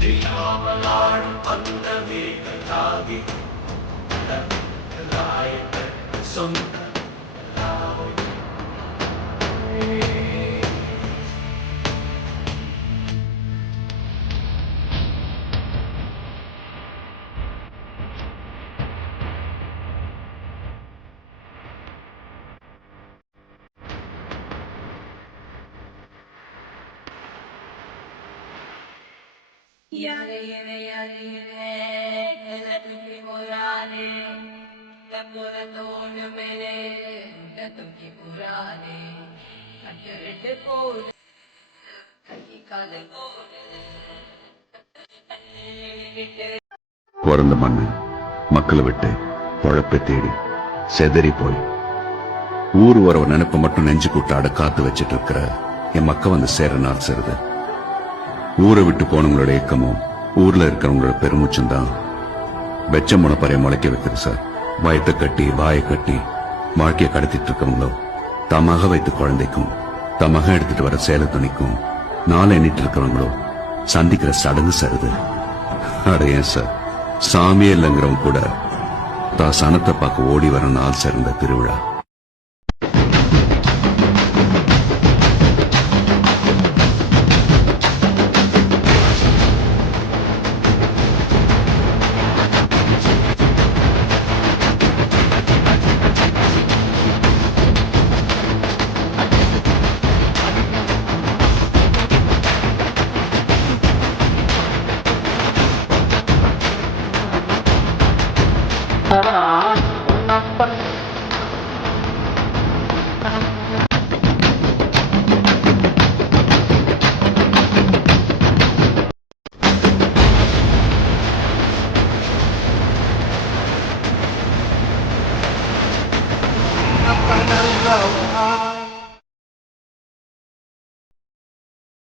தியாமலாடும் அந்த வேகலாகி சொந்த பிறந்த மண்ணு மக்களை விட்டு உழப்பை தேடி செதறி போய் ஊர் வரவ நினைப்ப மட்டும் நெஞ்சு கூட்டாட காத்து வச்சிட்டு இருக்கிற என் மக்க வந்து சேர நாள் சேருது. ஊரை விட்டு போனவங்களோட ஏக்கமும் ஊர்ல இருக்கிறவங்களோட பெருமூச்சும் தான் வெச்ச முனைப்பறைய முளைக்க வைக்குது சார். வயத்தை கட்டி வாயை கட்டி வாழ்க்கையை கடத்திட்டு இருக்கவங்களோ தமாக வைத்து குழந்தைக்கும் தமாக எடுத்துட்டு வர சேலை துணிக்கும் நாளை எண்ணிட்டு இருக்கிறவங்களோ சந்திக்கிற சடங்கு சருது. அட ஏன் சார், சாமியே இல்லைங்கிறவங்க கூட தான் சனத்தை பார்க்க ஓடி வர நாள் சேர்ந்த திருவிழா.